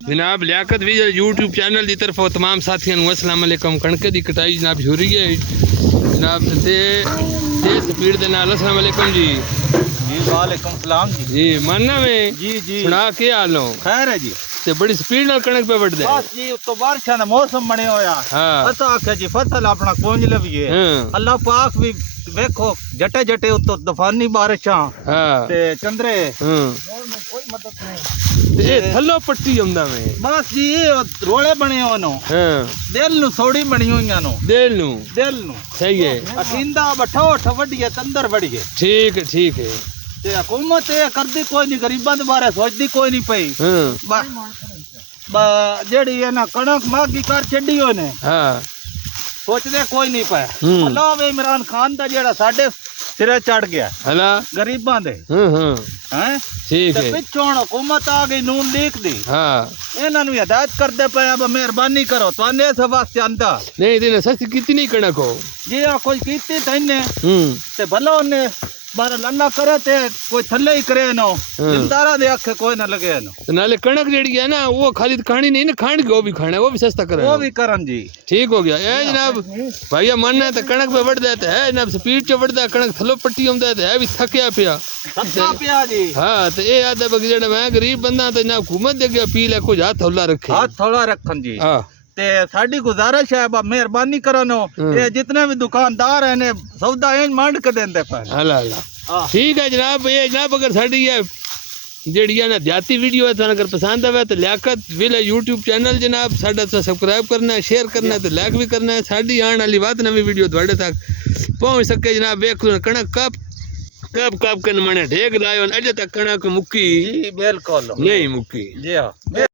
जनाब लियाकत भी YouTube channel की तरफ तमाम साथियों अस्सलाम वालेकुम। कणक की कटाई जनाब हो रही है जनाब तेज स्पीड के नाल। अस्सलाम वालेकुम जी। जी वालेकुम सलाम जी। जी मानना में जी जी सुना के हाल हो? खैर है जी। ते बड़ी स्पीड नाल कणक पे बढ़दे बस जी तो बारिशा दा मौसम बने होया। हाँ असा आखे जी फसल अपना कुंज लविए। हाँ अल्लाह पाक भी देखो जटे जटे उतो तूफानी बारिशा हाँ ते चंद्रे हाँ कोई मदद नहीं। ते थल्लो पट्टी आंदा में बस जी रोले बने होनो हाँ दिल नु सोड़ी बनी होईयां नो दिल नु सही है। अकिंदा बठो ठवड़िए तंदर वड़िए। ठीक है ते हुकूमत ये करदी कोई नहीं गरीबां दे बारे सोचदी कोई नहीं पई। हाँ जेड़ी है ना कणक मागी कर छड़ी होने हाँ सोचदे कोई नहीं पाया। अल्लाह वे इमरान खान दा जेड़ा साडे सिरे चढ़ गया हला गरीबां दे हैं ठीक ते है। पिछों हुकूमत आ गई नून लीग दी। हाँ इन्हां नु हिदायत करदे पे अब मेहरबानी करो तुहाने इस वास्ते आंदा नहीं दिन सस्ती कितनी कणक हो? जे कोई कीती तैने ते भला ने बार अल्लाह करे ते कोई थल्ले ही करे नो जिंदारा दे आखे कोई ना लगे नो। तो नाले कणक जेड़ी है ना वो खाली खानी नहीं ना खाने को भी खाना है वो भी सस्ता करे वो भी करन जी। ठीक हो गया ए जनाब भैया मानना है तो कणक पे बढ़ जाता है जनाब स्पीड च बढ़ता कणक थलो पट्टी आंदा है भी थकया पिया सत्ता पिया जी। हाँ तो ये आदा बग जेड़ा मैं गरीब बंदा तो जनाब हुकूमत दे के अपील है कुछ हाथ हौला रखे हाथ थोड़ा रखन जी। हां ते साडी गुजारिश है बा मेहरबानी करो नो ये जितने भी दुकानदार है ने सौदा इंज मांड के देंदे पर हला ठीक है जनाब। ये जनाब अगर साडी ये जेड़ी है ना देहाती वीडियो है तो अगर पसंद आवे तो लियाकत विलेज यूट्यूब चैनल जनाब साडा तो सब्सक्राइब करना है शेयर करना है तो लाइक भी करना है। साडी आने वाली बात नवी वीडियो तुहाडे तक पहुंच सके जनाब। वेख लो कणक कब कन मने ढेग लायो अजे तक कणक मुक्की जी बिल्कुल नहीं मुक्की। जी हां।